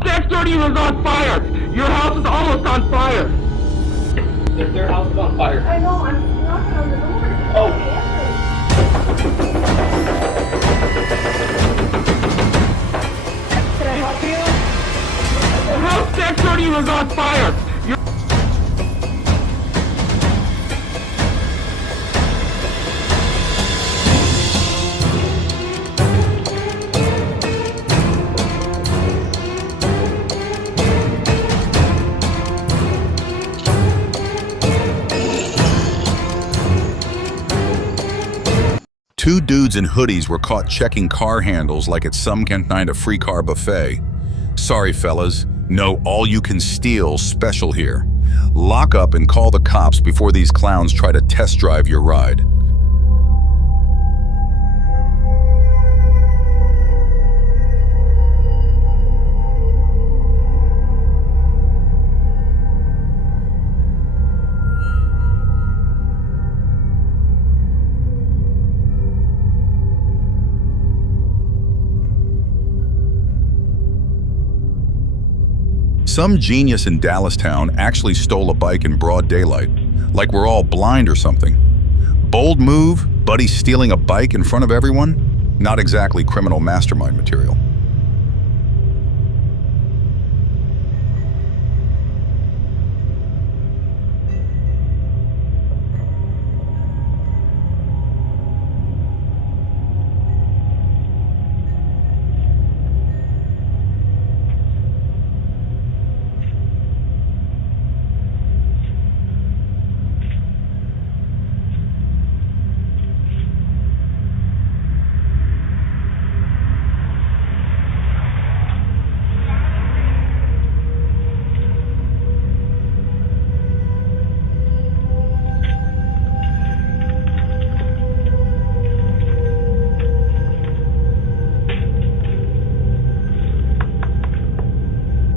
house next door to you is on fire. Your house is almost on fire. If their house is on fire. I know, I'm knocking on the door. Oh. Can I help you? The house next door to you is on fire. Two dudes in hoodies were caught checking car handles like it's some kind of free car buffet. Sorry, fellas, no all-you-can-steal special here. Lock up and call the cops before these clowns try to test drive your ride. Some genius in Dallastown actually stole a bike in broad daylight, like we're all blind or something. Bold move, buddy stealing a bike in front of everyone? Not exactly criminal mastermind material.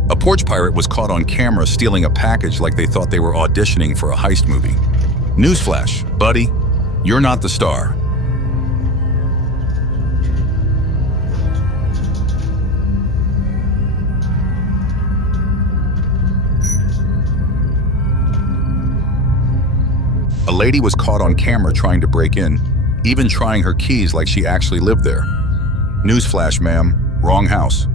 A porch pirate was caught on camera stealing a package like they thought they were auditioning for a heist movie. Newsflash, buddy, you're not the star. A lady was caught on camera trying to break in, even trying her keys like she actually lived there. Newsflash, ma'am, wrong house.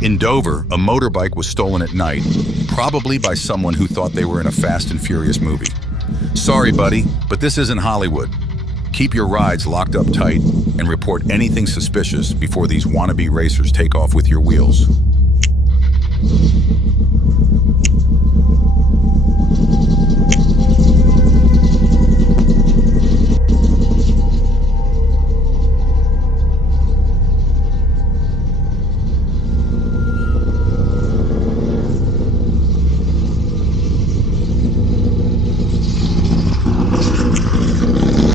In Dover, a motorbike was stolen at night, probably by someone who thought they were in a Fast and Furious movie. Sorry, buddy, but this isn't Hollywood. Keep your rides locked up tight and report anything suspicious before these wannabe racers take off with your wheels.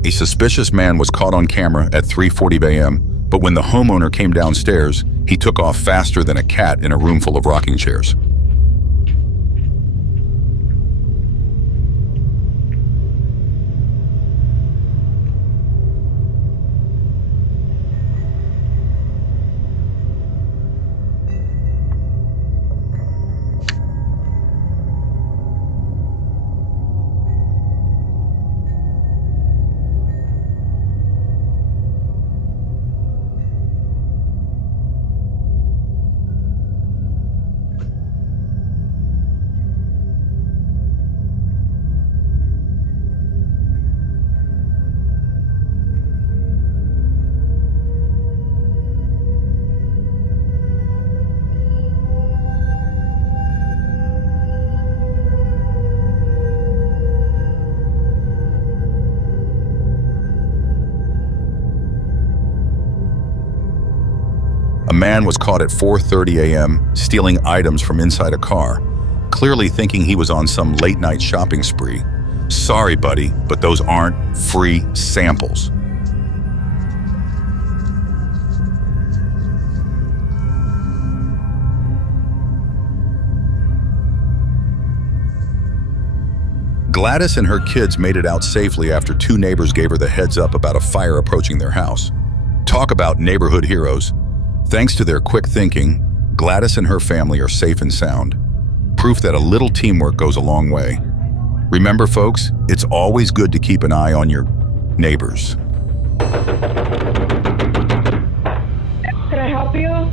A suspicious man was caught on camera at 3:40 a.m., but when the homeowner came downstairs, he took off faster than a cat in a room full of rocking chairs. A man was caught at 4:30 a.m. stealing items from inside a car, clearly thinking he was on some late-night shopping spree. Sorry, buddy, but those aren't free samples. Gladys and her kids made it out safely after two neighbors gave her the heads up about a fire approaching their house. Talk about neighborhood heroes. Thanks to their quick thinking, Gladys and her family are safe and sound. Proof that a little teamwork goes a long way. Remember, folks, it's always good to keep an eye on your neighbors. Can I help you?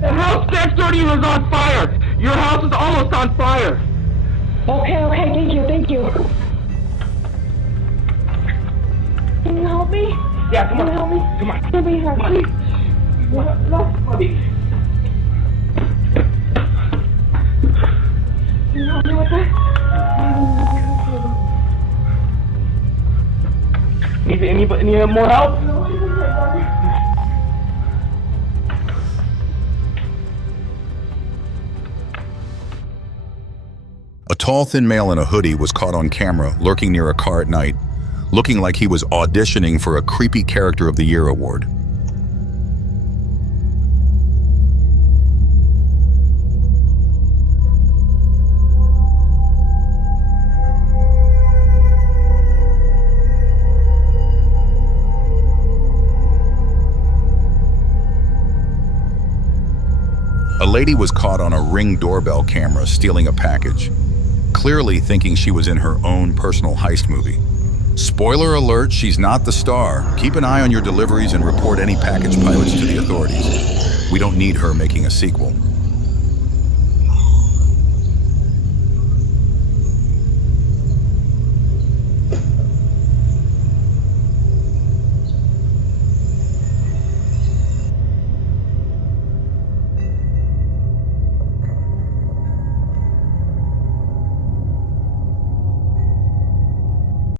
The house next door to you is on fire. Your house is almost on fire. Okay, thank you. Can you help me? Yeah, come Can on. you help me? Come on. Let me help you. Buddy. Can you help me with that? Need more help? A tall, thin male in a hoodie was caught on camera lurking near a car at night, looking like he was auditioning for a Creepy Character of the Year award. A lady was caught on a Ring doorbell camera stealing a package, clearly thinking she was in her own personal heist movie. Spoiler alert, she's not the star. Keep an eye on your deliveries and report any package pilots to the authorities. We don't need her making a sequel.